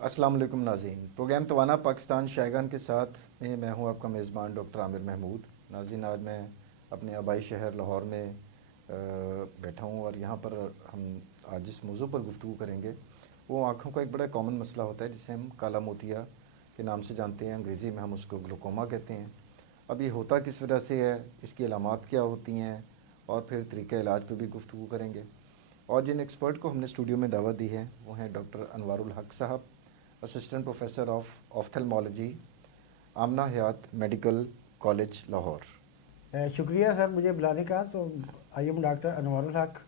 السلام علیکم ناظرین، پروگرام توانا پاکستان شائگان کے ساتھ میں ہوں آپ کا میزبان ڈاکٹر عامر محمود۔ ناظرین، آج میں اپنے آبائی شہر لاہور میں بیٹھا ہوں اور یہاں پر ہم آج جس موضوع پر گفتگو کریں گے وہ آنکھوں کا ایک بڑا کامن مسئلہ ہوتا ہے جسے ہم کالا موتیا کے نام سے جانتے ہیں، انگریزی میں ہم اس کو گلوکوما کہتے ہیں۔ اب یہ ہوتا کس وجہ سے ہے، اس کی علامات کیا ہوتی ہیں اور پھر طریقہ علاج پہ بھی گفتگو کریں گے۔ اور جن ایکسپرٹ کو ہم نے اسٹوڈیو میں دعوت دی ہے وہ ہیں ڈاکٹر انوار الحق صاحب، اسسٹنٹ پروفیسر آف آفتھلمالوجی، آمنہ حیات میڈیکل کالج لاہور۔ شکریہ سر مجھے بلانے کا۔ تو I am doctor Anwar ul Haq,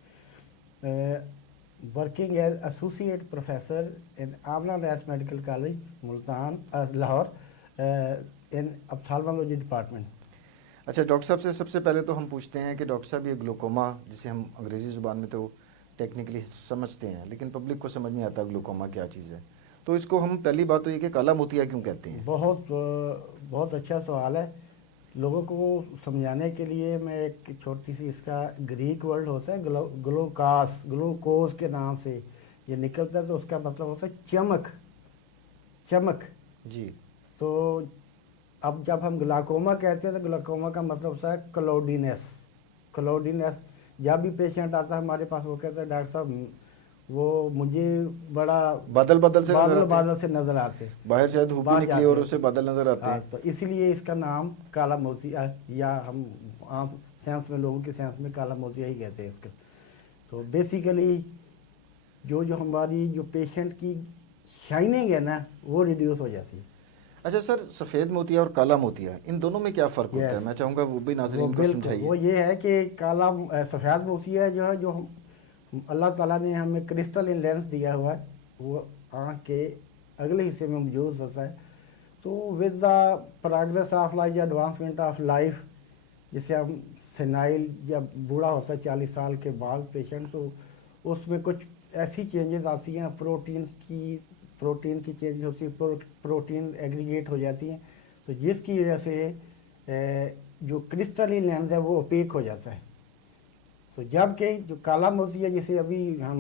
working as associate professor ان آمنہ حیات میڈیکل کالج ملتان لاہور ان آپتھالمالوجی ڈپارٹمنٹ۔ اچھا ڈاکٹر صاحب سے سب سے پہلے تو ہم پوچھتے ہیں کہ ڈاکٹر صاحب یہ گلوکوما جسے ہم انگریزی زبان میں تو ٹیکنیکلی سمجھتے ہیں لیکن پبلک کو سمجھ نہیں آتا گلوکوما کیا چیز ہے، تو اس کو ہم پہلی بات تو یہ کہ کالا موتیا کیوں کہتے ہیں؟ بہت اچھا سوال ہے۔ لوگوں کو سمجھانے کے لیے میں ایک چھوٹی سی، اس کا گریک ورڈ ہوتا ہے گلوکوز کے نام سے یہ نکلتا ہے، تو اس کا مطلب ہوتا ہے چمک جی۔ تو اب جب ہم گلاکوما کہتے ہیں تو گلاکوما کا مطلب ہوتا ہے کلوڈینس۔ جب بھی پیشنٹ آتا ہے ہمارے پاس وہ کہتا ہے ڈاکٹر صاحب وہ مجھے بڑا بادل سے نظر آتے، باہر شاید دھوپ بھی نکلی اور اسے بادل نظر آتے ہیں، تو اسی لیے اس کا نام کالا موتیا، یا ہم عام سینس میں لوگوں کے سینس میں کالا موتیا ہی کہتے ہیں اس کا۔ تو بیسیکلی جو ہماری جو پیشنٹ کی شائننگ ہے نا وہ ریڈیوس ہو جاتی ہے۔ اچھا سر، سفید موتیا اور کالا موتیا ان دونوں میں کیا فرق ہوتا ہے؟ میں چاہوں گا وہ بھی ناظرین کو سمجھائیے۔ وہ یہ ہے کہ سفید موتیا جو اللہ تعالیٰ نے ہمیں کرسٹلن لینس دیا ہوا ہے، وہ آنکھ کے اگلے حصے میں موجود ہوتا ہے۔ تو with the progress of life یا ایڈوانسمنٹ آف لائف، جسے ہم سینائل جب بوڑھا ہوتا ہے 40 سال کے بعد پیشنٹ، تو اس میں کچھ ایسی چینجز آتی ہیں، پروٹین کی چینج ہوتی ہے، پروٹین ایگریگیٹ ہو جاتی ہیں، تو جس کی وجہ سے جو کرسٹلن لینس ہے وہ اوپیک ہو جاتا ہے۔ تو جب کہ جو کالا موتیا جسے ابھی ہم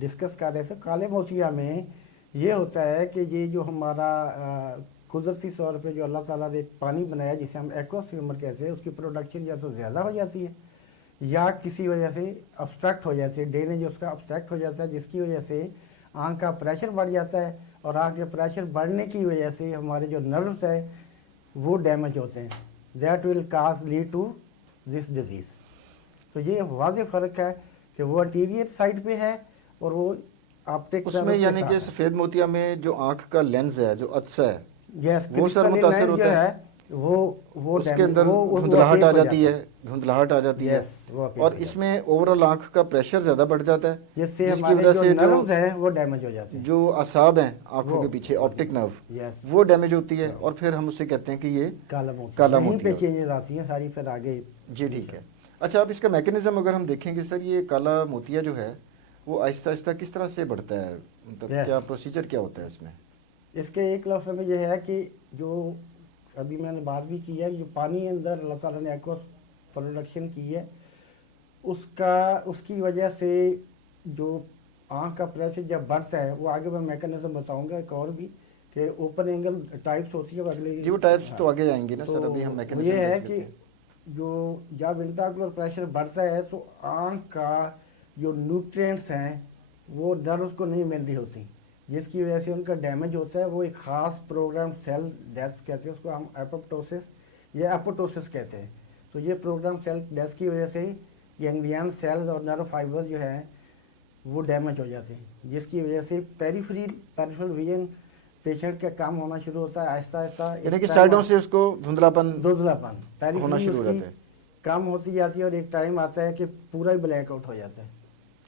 ڈسکس کر رہے تھے، کالے موتیا میں یہ ہوتا ہے کہ یہ جو ہمارا قدرتی طور پہ جو اللہ تعالیٰ نے پانی بنایا جسے ہم ایکوس ہیومر کہتے ہیں، اس کی پروڈکشن یا تو زیادہ ہو جاتی ہے یا کسی وجہ سے ابسٹریکٹ ہو جاتی ہے، ڈرینیج اس کا ابسٹریکٹ ہو جاتا ہے، جس کی وجہ سے آنکھ کا پریشر بڑھ جاتا ہے، اور آنکھ کے پریشر بڑھنے کی وجہ سے ہمارے جو نروس ہے وہ ڈیمیج ہوتے ہیں۔ That will cause lead to this disease. تو یہ واضح فرق ہے کہ وہ انٹیریئر سائڈ پہ ہے اور وہ آپٹک اس میں یعنی کہ سفید موتیا میں جو آنکھ کا لینز ہے، جو عدسہ ہے، وہ سر متاثر ہوتا ہے، وہ اس کے اندر دھندلاہٹ آ جاتی ہے، اور اس میں اوورآل آنکھ کا پریشر زیادہ بڑھ جاتا ہے، جس سے ہمارے جو نروز ہیں وہ ڈیمیج ہو جاتے ہیں، جو اعصاب ہیں آنکھوں کے پیچھے آپٹک نرو وہ ڈیمیج ہوتی ہے، اور پھر ہم اسے کہتے ہیں کہ یہ کالا موتیا پہ چینجز آتی ہیں ساری پھر آگے۔ جی ٹھیک ہے۔ اچھا، اب اس کا میکینزم اگر ہم دیکھیں گے سر، یہ کالا موتیا جو ہے وہ آہستہ آہستہ کس طرح سے بڑھتا ہے، مطلب کیا پروسیجر کیا ہوتا ہے اس میں؟ اس کے ایک لفظ میں یہ ہے کہ جو ابھی میں نے بات بھی کی ہے، جو پانی اندر اللہ تعالیٰ نے ایکوس پروڈکشن کی ہے، اس کی وجہ سے جو آنکھ کا پریشر جب بڑھتا ہے، وہ آگے میں میکینزم بتاؤں گا ایک اور بھی، کہ اوپن اینگل ٹائپس ہوتی ہے اگلے جی، وہ ٹائپس تو آگے جائیں گے نا سر، ابھی ہم میکینزم یہ ہے کہ جو جب انٹراکولر پریشر بڑھتا ہے تو آنکھ کا جو نیوٹرینٹس ہیں وہ نروس کو نہیں مل رہی ہوتی، جس کی وجہ سے ان کا ڈیمیج ہوتا ہے۔ وہ ایک خاص پروگرام سیل ڈیتھ کہتے ہیں، اس کو ہم ایپوپٹوسس یا ایپوٹوسس کہتے ہیں۔ تو یہ پروگرام سیل ڈیتھ کی وجہ سے گینگلین سیلز اور نرو فائبر جو ہیں وہ ڈیمیج ہو جاتے ہیں، جس کی وجہ سے پیریفرل ویژن پیشنٹ کا کام ہونا شروع ہوتا ہے آہستہ آہستہ، یعنی کہ سائڈوں سے اس کو دھندلاپن ہونا شروع ہو پیریفری جاتا ہے، کم ہوتی جاتی ہے، اور ایک ٹائم آتا ہے کہ پورا ہی بلیک آؤٹ ہو جاتا ہے۔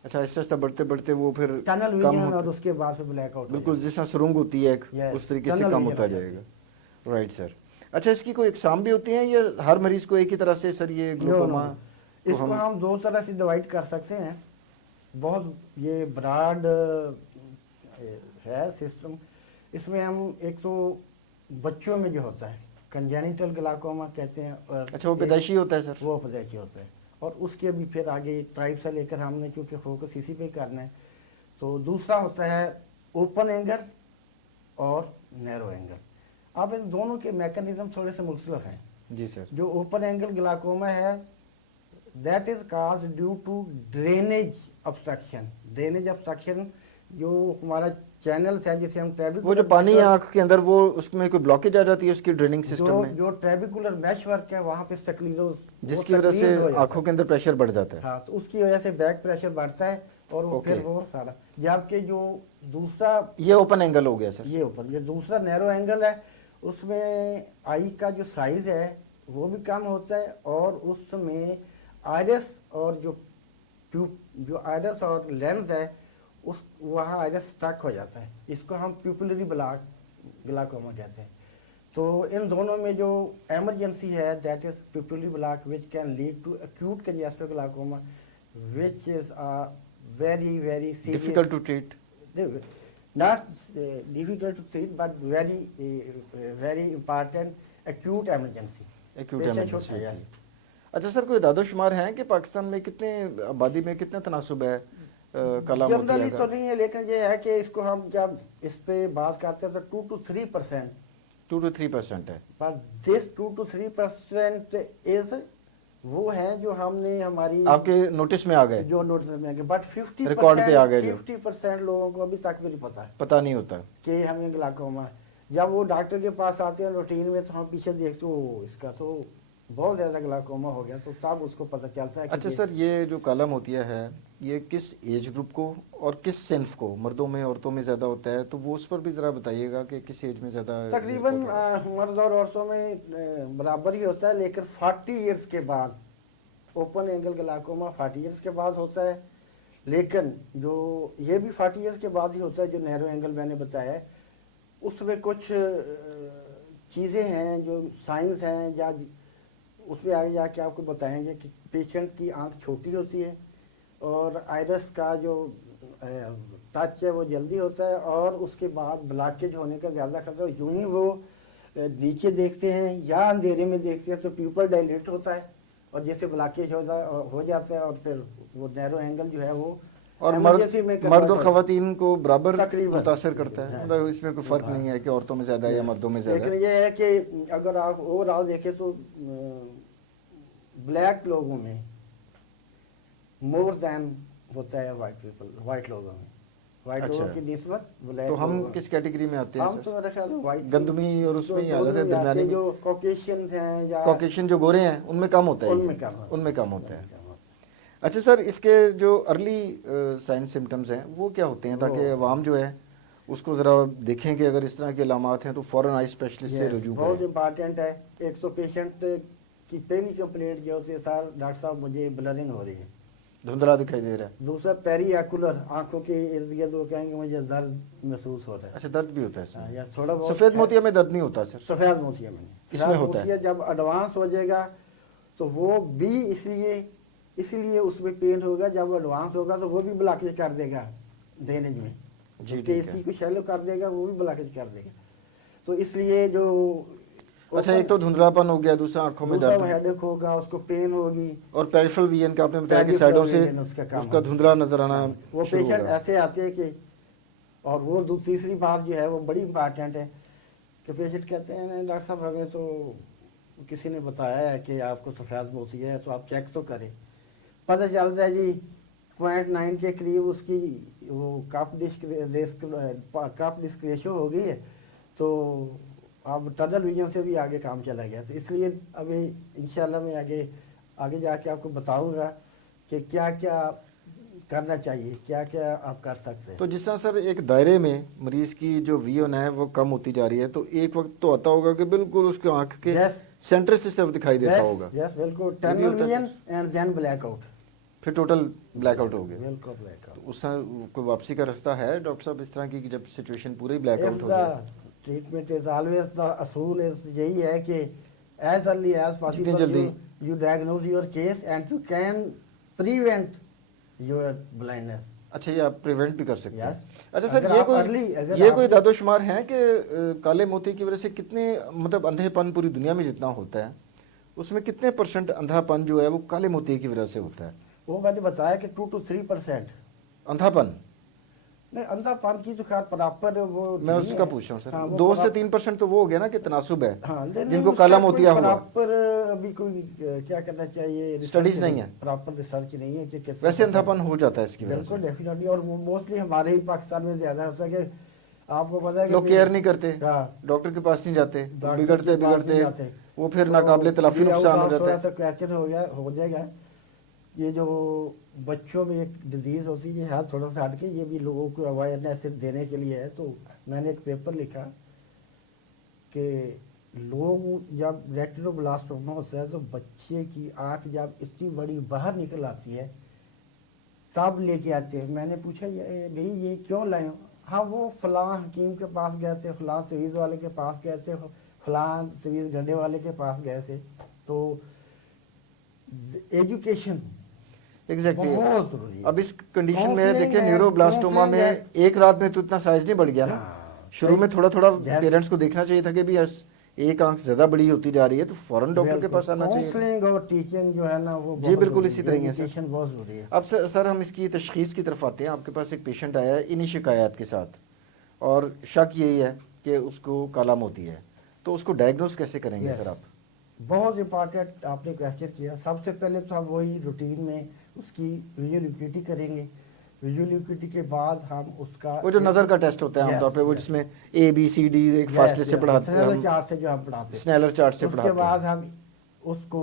اچھا، آہستہ آہستہ بڑھتے بڑھتے وہ پھر ٹنل کم ویژن، ہوتا اور اس کے بعد سے بلیک آؤٹ، بالکل جس طرح سرنگ ہوتی ہے اس طریقے سے کم ہوتا جائے گا۔ Right sir. اچھا، اس کی کوئی اقسام بھی ہوتی ہیں یا ہر مریض کو ایک ہی طرح سے سر یہ گلوکوما؟ اس کو ہم دو طرح سے ڈیوائڈ کر سکتے ہیں، بہت یہ براڈ ہے سسٹم۔ اس میں ہم ایک تو بچوں میں جو ہوتا ہے کنجینیٹل گلاکوما کہتے ہیں، اچھا وہ پیدائشی ہوتا ہے سر؟ وہ پیدائشی ہوتا ہے، اور اس کے بھی پھر آگے ٹائپ سے لے کر ہم نے چونکہ فوکس اسی پہ کرنا ہے۔ تو دوسرا ہوتا ہے اوپن اینگل और नैरो एंगल। अब इन दोनों के मैकेनिज्म थोड़े से मुख्तलिफ हैं। जी सर। जो ओपन एंगल ग्लाकोमा है, that is cause due to drainage obstruction. Drainage obstruction जो हमारा चैनल्स है, जिसे हम ट्रेबिकुलर, वो जो पानी आंख के अंदर, वो उसमें कोई ब्लॉकेज आ जाती है उसकी ड्रेनिंग सिस्टम में, जो ट्रेबिकुलर मैश वर्क है वहाँ पे स्क्लीरोज, जिसकी वजह से आंखों के अंदर प्रेशर बढ़ जाता है। हाँ, तो उसकी वजह से बैक प्रेशर बढ़ता है और वो फिर वो सारा। जबकि जो दूसरा, ये ओपन एंगल हो गया सर। ये ओपन, ये दूसरा नैरो एंगल है, उसमें आई का जो साइज है वो भी कम होता है और उसमें आइरिस और जो आइरिस और लेंस है उस वहाँ आइरिस स्टक हो जाता है। इसको हम प्यूपिलरी ग्लाकोमा कहते हैं। तो इन दोनों में जो एमरजेंसी है, that is pupillary block which can lead to acute congestive glaucoma which is very serious, difficult to treat, not difficult to treat but very important acute emergency. acute emergency। अच्छा sir, कोई दादोशुमार हैं कि पाकिस्तान में कितने आबादी में कितना तनासुब है काला मोतिया जनरली का? तो नहीं है, लेकिन ये है कि इसको हम जब इस पे बात करते हैं तो 2 to 3%, 2 to 3% है। but this 2 to 3% is वो है जो हमने हमारी आपके नोटिस में आ गए, जो नोटिस में आ गए, बट 50% रिकॉर्ड पे आ गए जो 50% लोगों को अभी तक भी नहीं पता नहीं होता कि हमें ग्लाकोमा। जब वो डॉक्टर के पास आते हैं रूटीन में तो हम पीछे देखते हो इसका तो बहुत ज़्यादा ग्लाकोमा हो गया, तो तब उसको पता चलता है। अच्छा सर, ये जो काला मोतिया है ये किस एज ग्रुप को और किस सिन्फ को, मर्दों में औरतों में ज़्यादा होता है, तो वो उस पर भी ज़रा बताइएगा कि किस एज में ज़्यादा? तकरीबन मर्द और औरतों में बराबर ही होता है, लेकिन 40 ईयर्स के बाद ओपन एंगल ग्लाकोमा 40 ईयर्स के बाद होता है। लेकिन जो ये भी 40 ईयर्स के बाद ही होता है जो नैरो एंगल मैंने बताया है। उसमें कुछ चीज़ें हैं जो साइंस हैं, या उसमें आगे जाके आपको बताएंगे कि पेशेंट की आंख छोटी होती है और आइरस का जो टच है वो जल्दी होता है और उसके बाद ब्लॉकेज होने का ज़्यादा खतरा। यूं ही वो नीचे देखते हैं या अंधेरे में देखते हैं तो प्यूपल डायलेट होता है और जैसे ब्लॉकेज हो जाता है और फिर वो नैरो एंगल जो है वो और मर्द और खवातीन को बराबर मुतासर करता है, मतलब इसमें कोई फर्क नहीं है कि औरतों में ज़्यादा या मर्दों में ज़्यादा। लेकिन ये है कि अगर आप ओवरऑल देखें तो ब्लैक लोगों में मोर देन होता है वाइट लोगों में। वाइट लोगों की निस्बत ब्लैक। तो हम किस कैटेगरी में आते हैं? हम तो मेरे ख्याल में वाइट, गंदमी और उसमें ही हालत है दरमियानी में। जो कॉकेशियन हैं या कॉकेशियन जो गोरे हैं उनमें कम होता है, उनमें कम होता है। अच्छा सर, इसके जो अर्ली साइन सिम्टम्स हैं वो क्या होते हैं, ताकि अवाम जो है उसको ज़रा देखें कि अगर इस तरह के अलामात हैं तो फ़ौरन आई स्पेशलिस्ट से रुजू करें? बहुत इम्पॉर्टेंट है। एक तो पेशेंट की पहली कंप्लेंट जो होती है, सर डॉक्टर साहब मुझे ब्लरिंग हो रही है, धुंधला दिखाई दे रहा है। दूसरा पेरियाकुलर, आंखों के इर्द गिर्द वो कहेंगे मुझे दर्द महसूस हो रहा है। अच्छा, दर्द भी होता है इसमें? या थोड़ा बहुत। सफ़ेद मोतिया में दर्द नहीं होता सर? सफ़ेद मोतिया में इसमें होता है। जब एडवांस हो जाएगा तो वो भी इसलिए उसमें पेन होगा। जब एडवांस होगा तो वो भी ब्लॉकेज कर देगा ड्रेनेज में, इसी को शैलो कर देगा, वो भी ब्लॉकेज कर देगा। तो इसलिए जो अच्छा, एक तो धुंधलापन हो गया, दूसरा आंखों में दर्द, हेडेक होगा, उसको पेन होगी, और पेरिफेरल विजन का आपने बताया कि साइडों से उसका धुंधला नजर आना। वो पेशेंट ऐसे आते हैं कि, और वो तीसरी बात जो है वो बड़ी इंपॉर्टेंट है कि पेशेंट कहते हैं डॉक्टर साहब हमें तो किसी ने बताया है कि आपको सफ़ेद मोतिया है तो आप चेक तो करें। पता चलता है जी 0.9 के करीब उसकी वो कप डिस्क रेशो हो गई है, तो अब टनल विजन से भी आगे काम चला गया। तो इसलिए अभी इंशाल्लाह मैं आगे जाके आपको बताऊंगा कि क्या क्या करना चाहिए, क्या क्या आप कर सकते हैं। तो जिस तरह सर एक दायरे में मरीज की जो विजन है वो कम होती जा रही है, तो एक वक्त तो आता होगा कि बिल्कुल उसके आंख के सेंटर से सिर्फ दिखाई देता होगा। यस बिल्कुल, tunnel vision and then blackout, फिर टोटल ब्लैकआउट हो गया। बिल्कुल ब्लैकआउट। तो उस कोई वापसी का रास्ता है डॉक्टर साहब इस तरह की जब सिचुएशन पूरी ब्लैकआउट हो जाए? ट्रीटमेंट इज ऑलवेज द असूल इज यही है कि एज अर्ली एज पॉसिबल जल्दी you diagnose your case and you can prevent your blindness. अच्छा, ये आप प्रिवेंट भी कर सकते हैं। अच्छा सर, ये कोई दादोशुमार हैं कि काले मोती की वजह से कितने, मतलब अंधेपन पूरी दुनिया में जितना होता है उसमें कितने % अंधापन जो है वो काले मोती की वजह से होता है? वो मैंने बताया कि 2 to 3% अंधापन। नहीं, अंधापन की तो खैर प्रॉपर वो मैं नहीं उसका है। पूछ रहा हूँ सर, हाँ, वो 2 से 3% तो वो हो गया ना कि तनासुब है, हाँ, लेकिन जिनको उसका काला कोई मोतिया हुआ। प्रॉपर अभी कोई क्या करना चाहिए, स्टडीज नहीं है, प्रॉपर रिसर्च नहीं है कि कैसे वैसे पता। अंधापन हो जाता है इसकी वजह बिल्कुल से, डेफिनेटली, और वो मोस्टली हमारे ही पाकिस्तान में ज़्यादा होता है कि आपको पता है कि लोग केयर नहीं करते, हाँ, डॉक्टर के पास नहीं जाते, डॉक्टर बिगड़ते के पास नहीं बिगड़ते जाते। वो फिर तो नाकाबिले तलाफी ये आउट नुकसान हो ऑफ जाता थोड़ा है। सा क्वेश्चन हो जाएगा। ये जो बच्चों में एक डिजीज़ होती है, ये है थोड़ा सा हट के, ये भी लोगों को अवेयरनेस देने के लिए है। तो मैंने एक पेपर लिखा कि लोग जब रेटिनोब्लास्टोमा होता है तो बच्चे की आँख जब इतनी बड़ी बाहर निकल आती है तब लेके आते हैं। मैंने पूछा भाई ये क्यों लाए हो? हाँ, वो फलां हकीम के पास गए थे, फलां तवीज़ वाले के पास गए थे, फलां तवीज़ गड्ढे वाले के पास गए थे। तो एजुकेशन एग्जैक्टली बहुत ज़रूरी है। अब इस कंडीशन में काउंसलिंग देखिए है, न्यूरोब्लास्टोमा काउंसलिंग में है। एक रात में तो इतना साइज नहीं बढ़ गया ना, हाँ, शुरू में सही। थोड़ा थोड़ा जैसे पेरेंट्स को देखना चाहिए था कि भी एक आंख ज्यादा बड़ी होती जा रही है तो फौरन डॉक्टर के बिल्कुल, पास आना चाहिए था। काउंसलिंग और टीचिंग जो है ना वो जी बहुत बिल्कुल ज़रूरी इसी है, तरह ही है सर। एजुकेशन बहुत ज़रूरी है। अब सर हम इसकी तशखीस की तरफ आते हैं। आपके पास एक पेशेंट आया है इन्हीं शिकायत के साथ और शक यही है कि उसको काला मोती है, तो उसको डायग्नोस कैसे करेंगे यस, सर आप? बहुत इम्पॉर्टेंट आपने क्वेश्चन किया। सबसे पहले तो हम वही रूटीन में उसकी विजुअल एक्यूटी करेंगे। विजुअल एक्यूटी के बाद हम उसका वो जो नज़र का टेस्ट होता है आमतौर पे, वो यस जिसमें ABCD एक फासले से पढ़ाते हैं, स्नेलर हम चार्ट से जो हम पढ़ाते हैं, स्नेलर चार्ट से उसके पढ़ाते बाद हैं। हम उसको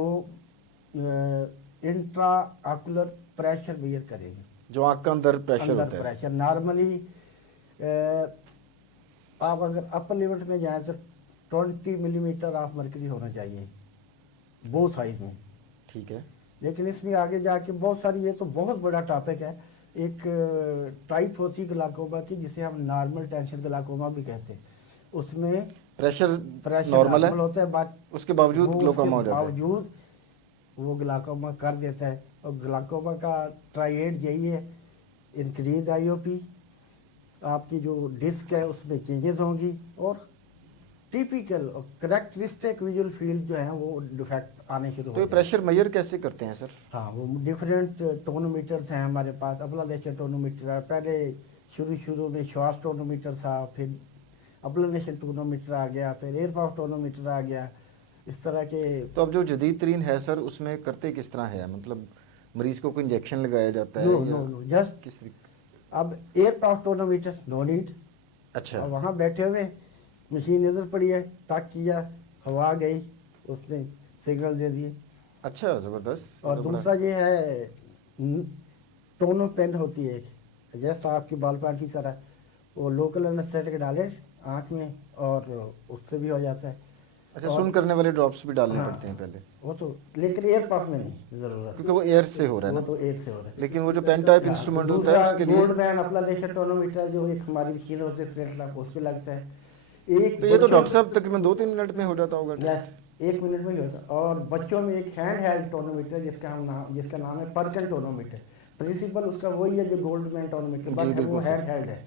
इंट्रा आकुलर प्रेशर मेजर करेंगे। जो आँख का अंदर प्रेशर अंदर होता है, प्रेशर नॉर्मली आप अगर अपर लिमिट में जाए तो 20 मिलीमीटर ऑफ मर्करी होना चाहिए बोथ साइज में। ठीक है। लेकिन इसमें आगे जाके बहुत सारी, ये तो बहुत बड़ा टॉपिक है। एक टाइप होती है ग्लाकोमा की जिसे हम नॉर्मल टेंशन ग्लाकोमा भी कहते हैं। उसमें प्रेशर प्रेशर नॉर्मल नॉर्मल है, होता है, बट उसके बावजूद वो उसके ग्लोकोमा हो जाता है। बावजूद वो ग्लाकोमा कर देता है। और ग्लाकोमा का ट्राइएड यही है, इंक्रीज आईओपी, आपकी जो डिस्क है उसमें चेंजेस होंगी, और टिपिकल और करेक्टरिस्टिक विजुअल फील्ड जो है वो डिफेक्ट आने शुरू तो हो ये जाएंगे। प्रेशर मेजर कैसे करते हैं सर? हाँ, वो डिफरेंट टोनोमीटर्स हैं हमारे पास। अपलानेशन टोनोमीटर है, पहले शुरू में श्वास टोनोमीटर था, फिर अपलानेशन टोनोमीटर आ गया, फिर एयरपाफ टोनोमीटर आ गया, इस तरह के। तो अब जो जदीद तरीन है सर उसमें करते किस तरह है, मतलब मरीज को कोई इंजेक्शन लगाया जाता है नो या नो नो, जस्ट किस अब एयरपाफ टोनोमीटर नो नीड। अच्छा अब वहाँ बैठे हुए मशीन नज़र पड़ी है, टक किया, हवा गई, उसने सिग्नल दे दिए। अच्छा ज़बरदस्त। और तो बड़ा दूसरा ये है टोनो पेन होती है एक, जैसा आपकी बाल पेन की तरह, वो लोकल एनेस्थेटिक डाले आँख में और उससे भी हो जाता है। अच्छा, और सुन करने वाले ड्रॉप्स भी डालने हाँ, पड़ते हैं पहले, वो तो, लेकिन एयर पफ में नहीं ज़रूरत, क्योंकि वो एयर से हो रहा है वो ना। तो एक से हो रहा है। लेकिन वो जो पेन टाइप हाँ, इंस्ट्रूमेंट होता है दूसरा उसके लिए, गोल्ड मैन अपलानेशन टोनोमीटर जो एक हमारी मशीन होती है स्टेट उस पर लगता है। एक तो ये तो बच्चों, डॉक्टर साहब तकरीबन 2-3 मिनट में हो जाता होगा टेस्ट। यस, 1 मिनट में ही होता है। और बच्चों में एक हैंड हेल्ड टोनोमीटर जिसका नाम है पर्कन टोनोमीटर। प्रिंसिपल उसका वही है जो गोल्ड मैन टोनोमीटर, जी बट वो बिल्कुल हैंड सर। हेल्ड है।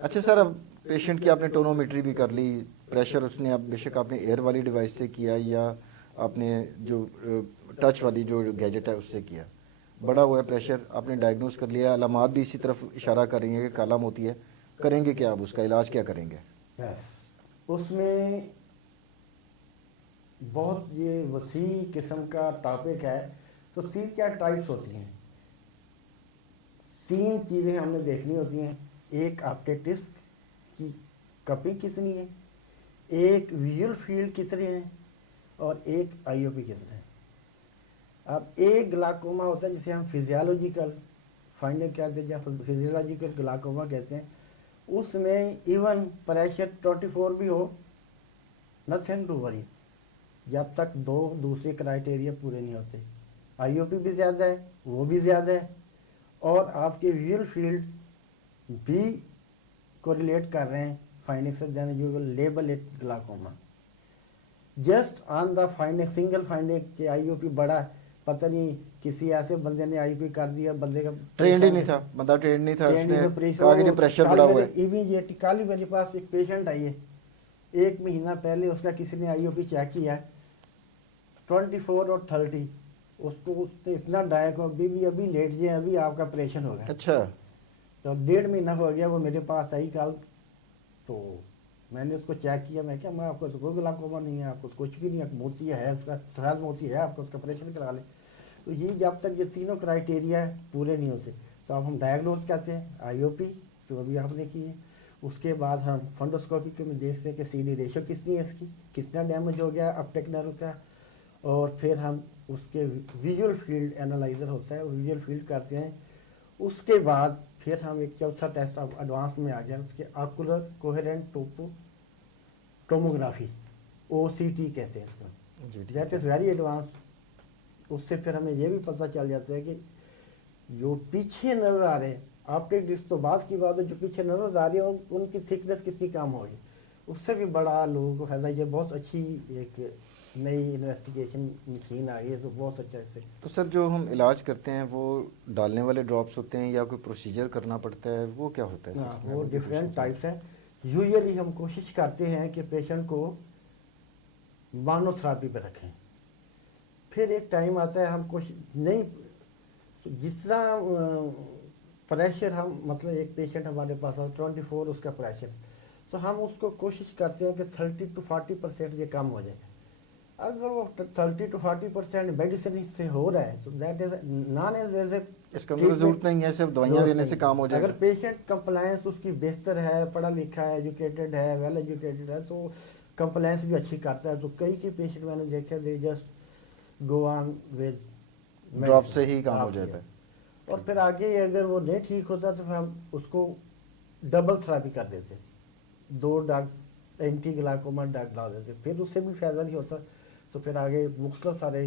अच्छा सर, अब पेशेंट की आपने टोनोमेट्री भी कर ली, प्रेशर उसने अब बेशक आपने एयर वाली डिवाइस से किया या आपने जो टच वाली जो गैजेट है उससे किया, बड़ा हुआ है प्रेशर, आपने डायग्नोस कर लिया, अलामात भी इसी तरफ इशारा कर रही हैं कि काला मोती है, करेंगे क्या अब, उसका इलाज क्या करेंगे? यस, उसमें बहुत ये वसी किस्म का टॉपिक है। तो 3-4 टाइप्स होती हैं, 3 चीज़ें हमने देखनी होती हैं। एक ऑप्टिक डिस्क की कपी कितनी है, एक विजुअल फील्ड कितने हैं, और एक आईओपी कितने हैं। अब एक ग्लाकोमा होता है जिसे हम फिजियोलॉजिकल फाइंडिंग कहते हैं या फिजियोलॉजिकल ग्लाकोमा कहते हैं। उसमें इवन प्रेशर 24 भी हो, नथिंग टू वरी, जब तक 2 दूसरे क्राइटेरिया पूरे नहीं होते। आईओपी भी ज़्यादा है, वो भी ज़्यादा है, और आपके विजुअल फील्ड भी कोरिलेट कर रहे हैं फाइंडिंग से, then you will label it glaucoma. Just on the finding, single finding कि आईओपी बड़ा है, पता नहीं किसी ऐसे बंदे ने आईओपी कर दिया, बंदे का ट्रेंड ही नहीं था, बंदा ट्रेंड नहीं था, उसने कहा कि प्रेशर बढ़ा हुआ है। इमीडिएटली कल ही मेरे पास एक पेशेंट आई है, 1 महीना पहले उसका किसी ने आईओपी चेक किया, 24 और 30, उसको उसने इतना डाया को अभी लेट जाए, अभी आपका ऑपरेशन होगा। अच्छा, तो 1.5 महीना हो गया वो मेरे पास आई कल। तो मैंने उसको चेक किया, मैं क्या मैं आपको तो कोई ग्लाकोमा नहीं है, आपको तो कुछ भी नहीं है, मोती है उसका, सफेद मोती है, आपको उसका ऑपरेशन करा ले। तो ये जब तक ये तीनों क्राइटेरिया पूरे नहीं होते तो अब हम डायग्नोज करते हैं आईओपी जो अभी आपने की है। उसके बाद हम फंडोस्कोपी के में देखते हैं कि सीडी रेशो कितनी है इसकी, कितना डैमेज हो गया अपटेक नर्व का। और फिर हम उसके विजुअल फील्ड एनालाइजर होता है, विजुअल फील्ड करते हैं। उसके बाद फिर हम एक चौथा टेस्ट अब एडवांस में आ गया, उसके आकुलर कोहेरेंट टोमोग्राफी, ओसीटी कहते हैं इसको, जी ठीक दैट है। Is very advance. उससे फिर हमें ये भी पता चल जाता है कि जो पीछे नजर आ रहे हैं ऑप्टिक डिस्क तो बात की बात है, जो पीछे नजर आ रही है उनकी थिकनेस कितनी कम होगी, उससे भी बड़ा लोगों को फायदा। ये बहुत अच्छी एक नई इन्वेस्टिगेशन मशीन आई है, तो बहुत अच्छा इससे। तो सर जो हम इलाज करते हैं वो डालने वाले ड्रॉप्स होते हैं या कोई प्रोसीजर करना पड़ता है, वो क्या होता है हाँ, सर? वो डिफरेंट टाइप्स है। यूजुअली हम कोशिश करते हैं कि पेशेंट को मोनोथेरापी पे रखें। फिर एक टाइम आता है हम कोशिश नहीं, तो जिस तरह प्रेशर हम मतलब एक पेशेंट हमारे पास है 24 उसका प्रेशर, तो हम उसको कोशिश करते हैं कि 30 to 40% ये कम हो जाए। अगर वो 30 to 40% मेडिसिन से हो रहा है तो दैट इज नॉन इन्वेसिव, इसका मतलब ज़रूरत नहीं है सिर्फ दवाइयाँ देने से काम हो अगर जाएगा। पेशेंट कंप्लायंस उसकी बेहतर है, पढ़ा लिखा है, एजुकेटेड है, वेल एजुकेटेड है, तो कंप्लायंस भी अच्छी करता है। तो कई के पेशेंट मैंने देखे they just go on with drop से ही काम हो जाता है। और फिर आगे अगर वो नहीं ठीक होता तो फिर हम उसको डबल थेरापी कर देते, 2 ड्रग एंटी ग्लाइकोमा ड्रग डाल देते, फिर उससे भी फायदा नहीं होता। तो फिर आगे मुख्तलिफ सारे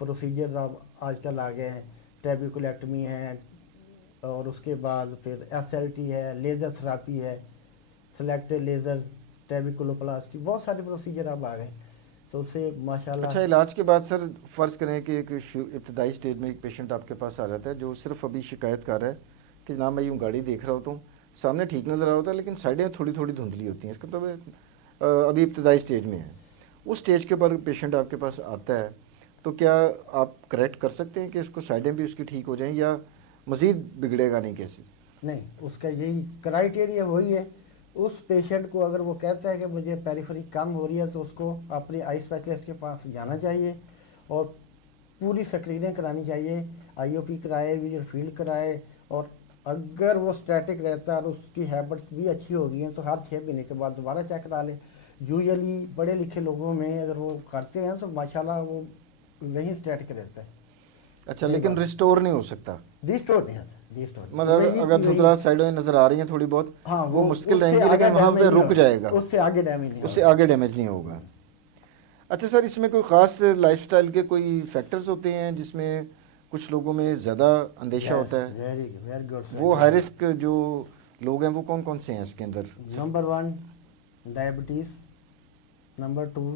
प्रोसीजर अब आजकल आ गए हैं, ट्रेबिकुलेक्टमी है, और उसके बाद फिर SLT है, लेज़र थेरापी है, सेलेक्टेड लेज़र ट्रेबिकुलोप्लास्टी, बहुत सारे प्रोसीजर अब आ गए। तो उससे माशाल्लाह। अच्छा, इलाज के बाद सर फ़र्ज़ करें कि एक इब्तदाई स्टेज में एक पेशेंट आपके पास आ जाता है जो सिर्फ अभी शिकायत कर रहा है कि जनाब मैं यूँ गाड़ी देख रहा होता हूँ, सामने ठीक नज़र आ रहा होता है लेकिन साइडें थोड़ी थोड़ी धुंधली होती हैं, इसका तो अभी इब्तदाई स्टेज में है। उस स्टेज के बाद पेशेंट आपके पास आता है तो क्या आप करेक्ट कर सकते हैं कि उसको साइडें भी उसकी ठीक हो जाएं या मज़ीद बिगड़ेगा नहीं कैसे? नहीं, उसका यही क्राइटेरिया वही है। उस पेशेंट को अगर वो कहता है कि मुझे पेरिफेरी कम हो रही है तो उसको अपने आई स्पेशलिस्ट के पास जाना चाहिए और पूरी स्क्रीनिंग करानी चाहिए, आईओपी कराए, विजुअल फील्ड कराए। और अगर वो स्टैटिक रहता है और उसकी हैबिट्स भी अच्छी हो गई हैं तो हर 6 महीने के बाद दोबारा चेक करा ले। यूजुअली पढ़े लिखे लोगों में अगर वो करते हैं तो माशाल्लाह वो नहीं स्टैटिक रहता है। अच्छा, लेकिन रिस्टोर नहीं हो सकता, रिस्टोर नहीं आता, रिस्टोर मतलब अगर धुंधला साइडें नज़र आ रही हैं थोड़ी बहुत, हाँ, वो मुश्किल उससे रहेंगी आगे लेकिन वहाँ डैमेज पे नहीं रुक होगा, जाएगा, उससे आगे डैमेज नहीं उससे होगा। आगे डैमेज नहीं होगा। अच्छा सर, इसमें कोई ख़ास लाइफस्टाइल के कोई फैक्टर्स होते हैं जिसमें कुछ लोगों में ज़्यादा अंदेशा होता है? Very good. वो हाई रिस्क जो लोग हैं वो कौन कौन से हैं इसके अंदर? Number 1 diabetes, number 2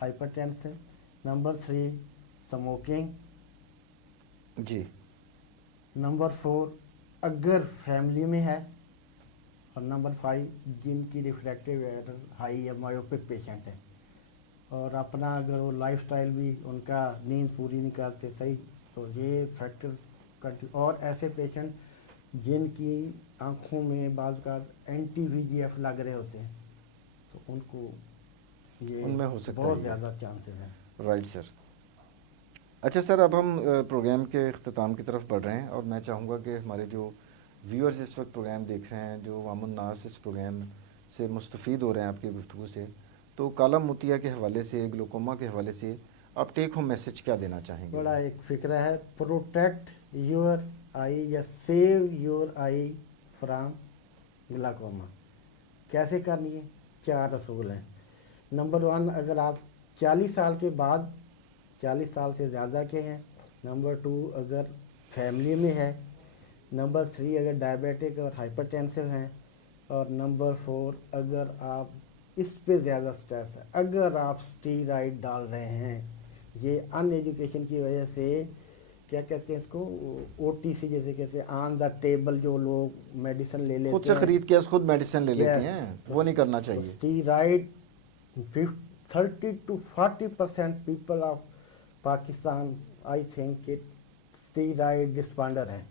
hypertension, number 3 smoking, जी। नंबर 4 अगर फैमिली में है, और नंबर 5 जिनकी रिफ्रैक्टिव एरर हाई है, मायोपिक पेशेंट है, और अपना अगर वो लाइफस्टाइल भी उनका नींद पूरी नहीं करते सही, तो ये फैक्टर्स। और ऐसे पेशेंट जिनकी आँखों में बाज़ का एंटी-VEGF लग रहे होते हैं तो उनको ये उनमें हो सकता है बहुत ये। ज़्यादा चांसेस हैं। Right sir. अच्छा सर, अब हम प्रोग्राम के अख्ताम की तरफ बढ़ रहे हैं और मैं चाहूँगा कि हमारे जो व्यूअर्स इस वक्त प्रोग्राम देख रहे हैं, जो आम नास इस प्रोग्राम से मुस्तफ़ीद हो रहे हैं आपकी गुफ्तगू से, तो काला मोतिया के हवाले से, ग्लोकोमा के हवाले से आप टेक होम मैसेज क्या देना चाहेंगे? बड़ा एक फ़िक्र है, प्रोटेक्ट योर आई या save your I from glaucoma. कैसे करनी है? 4 असूल हैं। नंबर 1, अगर आप 40 साल के बाद, 40 साल से ज़्यादा के हैं। नंबर 2, अगर फैमिली में है। नंबर 3, अगर डायबिटिक और हाइपरटेंसिव हैं। और नंबर 4, अगर आप इस पे ज़्यादा स्ट्रेस है, अगर आप स्टीरॉइड डाल रहे हैं, ये अनएजुकेशन की वजह से, क्या कहते हैं इसको, OTC जैसे कहते हैं, ऑन द टेबल जो लोग मेडिसिन ले लेते हैं, खुद से ख़रीद के खुद मेडिसिन ले लेती Yes. हैं, वो नहीं करना चाहिए। Steroid 30 to 40% people of Pakistan I think steroid dependent हैं।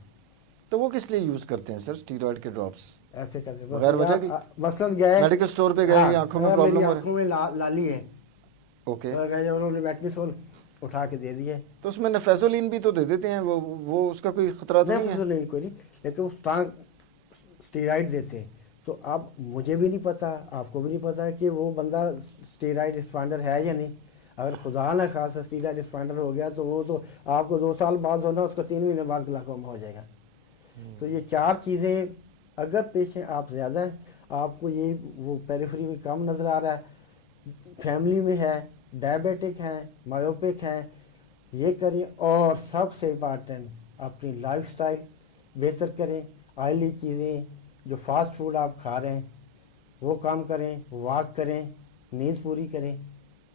تو وہ کس لیے یوز کرتے ہیں سر اسٹیرائڈ کے ڈراپس؟ ایسے کرتے بغیر وجہ کی؟ مثلاً گئے میڈیکل اسٹور پہ گئے، ہاں، آنکھوں میں میری پرابلم ہو آنکھوں میں لالی ہے، اوکے، تو گئے انہوں نے میٹنیسول اٹھا کے دے دیے. تو اس میں نفیزولین بھی تو دے دیتے ہیں، وہ اس کا کوئی خطرہ تو نہیں ہے؟ نہیں کوئی نہیں، لیکن وہ اسٹرانگ اسٹیرائڈ دیتے ہیں. تو اب مجھے بھی نہیں پتا، آپ کو بھی نہیں پتا کہ وہ بندہ اسٹیرائڈ رسپانڈر ہے یا نہیں. اگر خدا نہ خاصا اسٹیرائڈ رسپانڈر ہو گیا تو وہ تو آپ کو 2 سال بعد ہونا، اس کو 3 مہینے بعد گلاکوما ہو جائے گا. تو یہ 4 چیزیں اگر پیشنٹ آپ زیادہ ہیں، آپ کو یہ وہ پیریفری میں کم نظر آ رہا ہے، فیملی میں ہے، ڈائبیٹک ہیں، مایوپک ہیں، یہ کریں. اور سب سے امپارٹنٹ اپنی لائف سٹائل بہتر کریں. آئلی چیزیں جو فاسٹ فوڈ آپ کھا رہے ہیں وہ کام کریں، واک کریں، نیند پوری کریں،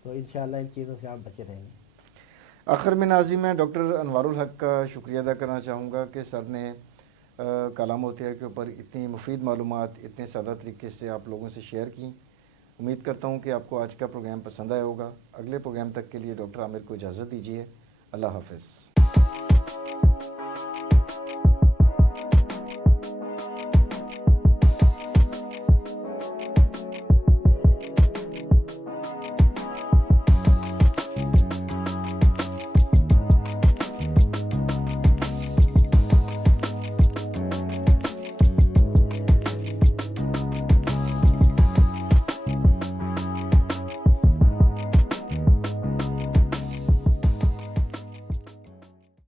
تو انشاءاللہ ان چیزوں سے آپ بچے رہیں گے. آخر میں ناظرین میں ڈاکٹر انوار الحق کا شکریہ ادا کرنا چاہوں گا کہ سر نے کلام ہوتیا کے اوپر اتنی مفید معلومات اتنے سادہ طریقے سے آپ لوگوں سے شیئر کی. امید کرتا ہوں کہ آپ کو آج کا پروگرام پسند آیا ہوگا. اگلے پروگرام تک کے لیے ڈاکٹر عامر کو اجازت دیجیے. اللہ حافظ.